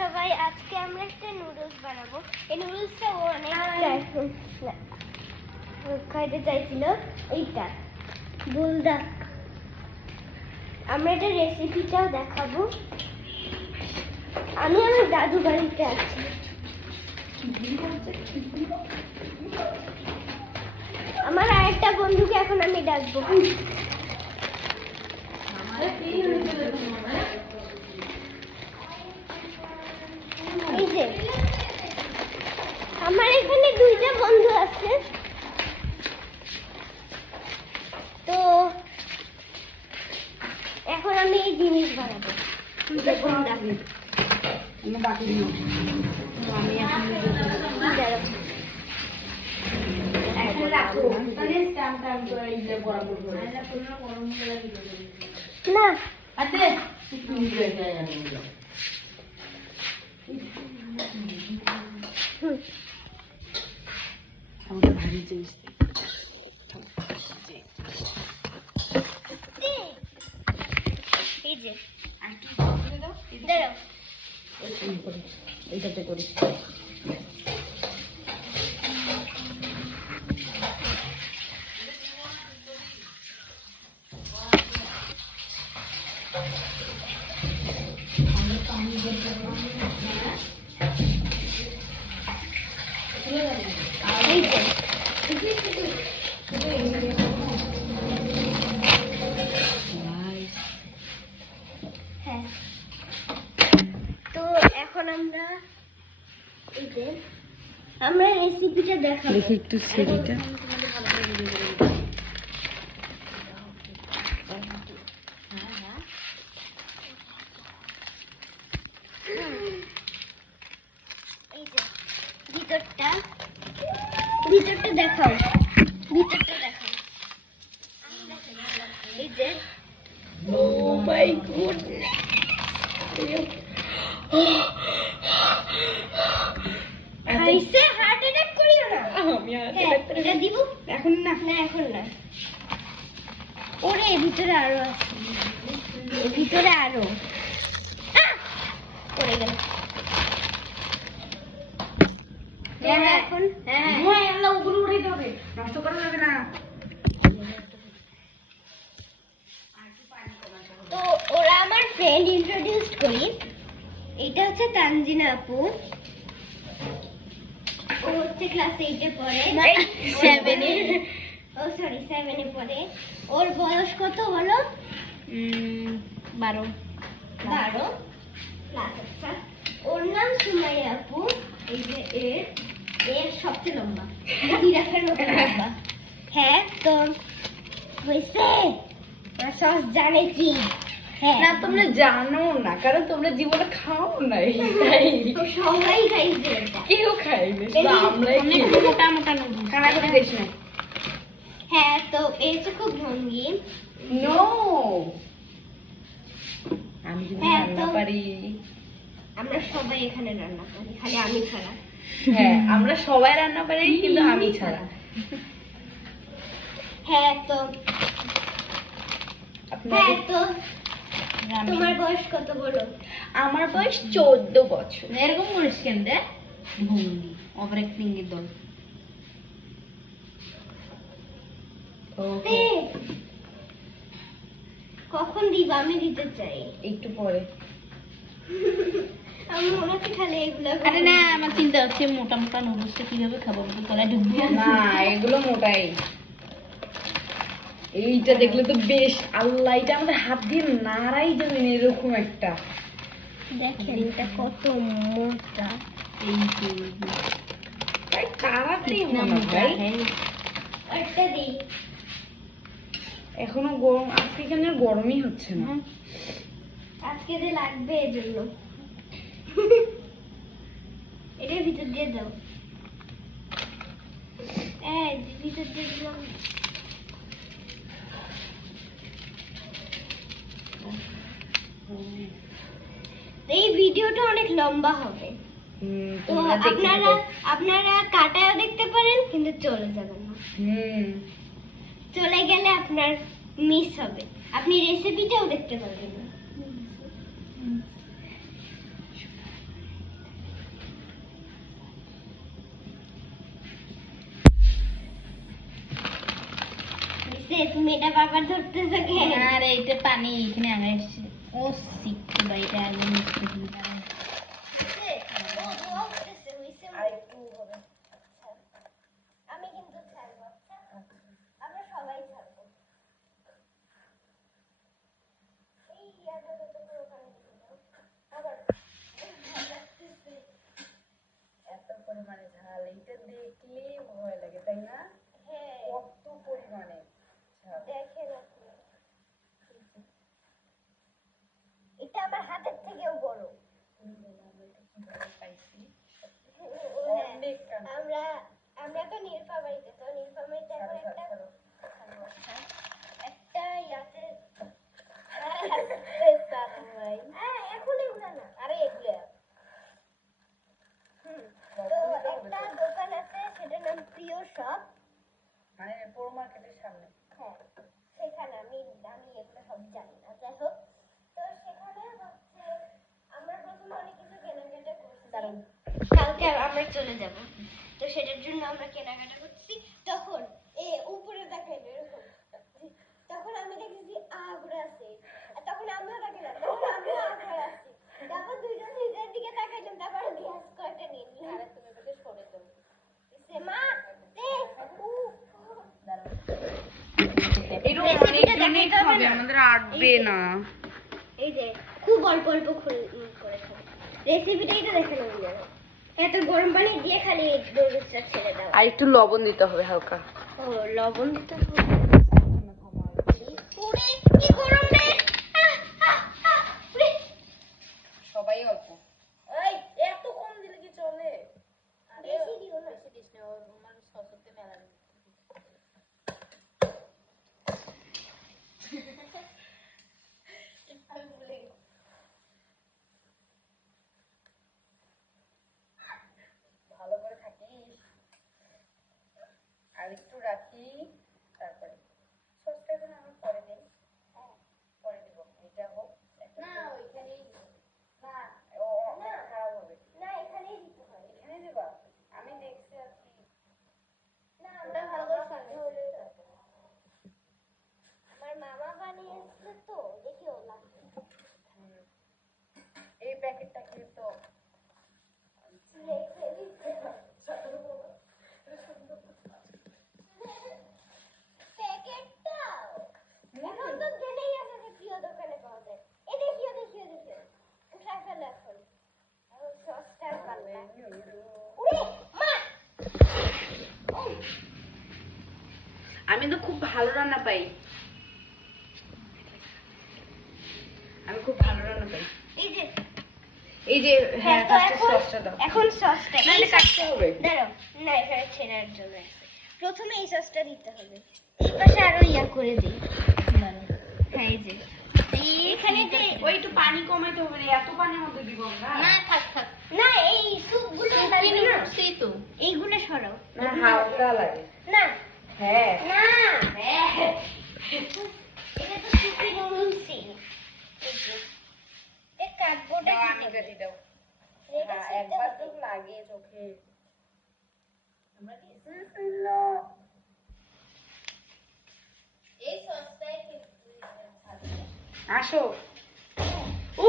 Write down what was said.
সবাই, আজকে আমরা একটা নুডলস বানাবো। এই নুডলসটা অনেক খাইতে চাইছিল, এইটা বুলদা। আমরা এটা রেসিপিটাও দেখাবো। আমি আমার দাদু বাড়িতে আছি। আমার আরেকটা বন্ধুকে এখন আমি ডাকবো। এই যে আমার এখানে দুইটা বন্ধু আছে, তো এখন আমি এই জিনিস বানাবো। না এইটাতে করি। হ্যাঁ, তো এখন আমরা রেসিপিটা দেখাবো। দেখি একটু সিঁড়িটা। এই যে ভিতরটা দেখাও, ভিতরটা দেখাও। এই যে ও মাই গুডনেস, খাইছে। হার্ট অ্যাটাক করিও না। আমি এটা দিব এখন না, এখন না। ওরে ভিতরে আরো আছে, ভিতরে আরো পড়ে গেল। এখন ওগুলো উঠাইতে হবে, নষ্ট করা যাবে না। তো ওরা আমার ফ্রেন্ড, ইন্ট্রোডিউস করি। এটা হচ্ছে তানজিনা আপু, ও হচ্ছে ক্লাস 8 এ পড়ে, 7 এ। ও সরি 7 এ পড়ে। ওর বয়স কত বলো? 12 ক্লাস। আচ্ছা, ওর নাম সুমাইয়া আপু। এই যে এর সবচেয়ে লম্বা, জিরাফের মতো লম্বা। হ্যাঁ, তো হইছে সস জানে কি? হ্যাঁ না, তোমরা জানো না, কারণ তোমরা জীবনে খাও নাই। সবাই খাইছে, কেউ খাইনি, আমরাই মোটা মোটা নুডলস কারা করে খাইছ না। হ্যাঁ, তো এই হচ্ছে খুব ভঙ্গি। নো, আমি যদি রান্না পারি। আমরা সবাই এখানে রান্না পারি, খালি আমি ছাড়া। হ্যাঁ, আমরা সবাই রান্না পারি, কিন্তু আমি ছাড়া। হ্যাঁ, তো তোমার বয়স কত বলো? আমার বয়স 14 বছর। এরকম করিস কেন রে? ভঙ্গি ওভার অ্যাক্টিং এর দল। কখন দিবা? আমি দিতে চাই একটু পরে। আমি মনে হচ্ছে খালি এগুলো। আরে না, আমার চিন্তা হচ্ছে মোটা মোটা নুডলসটা কিভাবে খাবো, গলায় ঢুকবে না। এগুলো মোটাই। এইটা দেখলে তো বেশ, আল্লাহ, এটা আমাদের হাত দিয়ে নাড়াই যাবে না, এরকম একটা। দেখেন এটা কত মোটা। এই তাড়াতাড়ি মনে হয়। একটা দিই। এখনো গরম, আজকে কেন গরমই হচ্ছে না। আজকে যে লাগবে এজন্য। এটার ভিতর দিয়ে দাও। এই ভিতর দিয়ে দিলাম। এই ভিডিওটা অনেক লম্বা হবে, তো আপনারা কাটায়ও দেখতে পারেন, কিন্তু চলে যাবেন না। চলে গেলে আপনার মিস হবে, আপনি রেসিপিটাও দেখতে পারবেন না। তুমি এটা বারবার ধরতেছো কেন? আর এইটা পানি এখানে আগে এসছে। ও শিখতে বা এটা একদম মিষ্টি দিয়ে দাঁড়ায়। আর একটু হবে। আমি কিন্তু ছাড়বো, আচ্ছা? আমরা সবাই ছাড়বো। এই ইয়াটা তো তোমরা ওখানে দিয়ে দাও। আবার ভালো লাগতেছে। এত পরিমাণে ঝাল, এইটা দেখলেই ভয় লাগে, তাই না? হ্যাঁ, কত পরিমাণে ঝাল। দেখেন আপনি। এটা আমার হাতের থেকেও বড়। কিভাবে পাইছি? হ্যাঁ, অনেক কাঁচা। আমরা তো নীলফামারীতে, তো নীলফামারীতে এখন একটা ইয়াতে এখন এগুলা না, আরে এগুলা তো একটা দোকান আছে, সেটার নাম প্রিয় শপ। মানে পৌর মার্কেটের সামনে। হ্যাঁ, সেখানে আমি এগুলো সব জানি না, যাই হোক। তো সেখানে হচ্ছে আমরা প্রথমে অনেক কিছু কেনাকাটা করছি। কালকে আমরা চলে যাব, তো সেটার জন্য আমরা কেনাকাটা করছি। তখন উপরে দেখাইলো এরকম, তখন আমি দেখেছি আগ্রা আছে, আর তখন আমিও তাকাইলাম, তখন আমিও আগ্রা আছি। তারপর দুইজন দুইটার দিকে তাকাইলাম, তারপর গ্যাস কয়টা নিয়ে নিলাম। আরে তুমি ওকে সরে দাও। মা দে আমাদের আটবে না। এই যে খুব অল্প অল্প করে খাবে। রেসিপিটাই তো দেখানো হলো না। এত গরম পানি দিয়ে খালি নুডলসটা ছেড়ে দাও। আর একটু লবণ দিতে হবে হালকা। ও লবণ দিতে হবে। পুরে কি গরম রে! সবাই অল্প। এই এত কম দিলে কি চলে? বেশি দিও না। বেশি দিস না, ওর আমার সসতে মেলা নেই। আমি ভুলে গেছি। ভালো করে থাকিস। আর একটু রাখি, তারপরে সসটা এখন আমি পরে দেই। পরে দিব, এটা হোক। না ওইখানেই না, ও অনেক খারাপ হবে। না এখানেই দিতে হয়। এখানে দিবা? আমি দেখছি আর কি। না আমরা ভালো করে সন্ধ্যা হলে আমার মামা বানিয়েছে তো দেখিও লাগবে। এই প্যাকেটটা কিন্তু রেখে দিতে হয়। প্যাকেটটাও এখন তো জেনেই আছে যে প্রিয় দোকানে পাওয়া যায়। এই দেখিও উঠাই ফেলো এখন। এখন সসটার পাল্লা। উড়ে মা! আমি তো খুব ভালো রান্না পাই। আমি খুব ভালো রান্না পাই। এই যে হ্যাঁ, তো ফার্স্টে সসটা দাও। এখন সসটা নাহলে কাটতে হবে। দাঁড়াও, না এখানে ছেড়ার জন্য আছে। প্রথমে এই সসটা দিতে হবে। এই পাশে আরো ইয়া করে দিই। হ্যাঁ এই যে এখানে যে ওই একটু পানি কমাইতে হবে রে, এত পানির মধ্যে দিব না। না থাক না, এই স্যুপগুলো লাগবে না, তো এইগুলো সরাও। না হালকা লাগে। না হ্যাঁ না এটা তো স্যুপের নুডলসই। এই কার্ডবোর্ডে দাও, আমি কেটে দাও। হ্যাঁ, একবার তো লাগে চোখে। আমরা কি এই সসটাই কিন্তু আসো। ও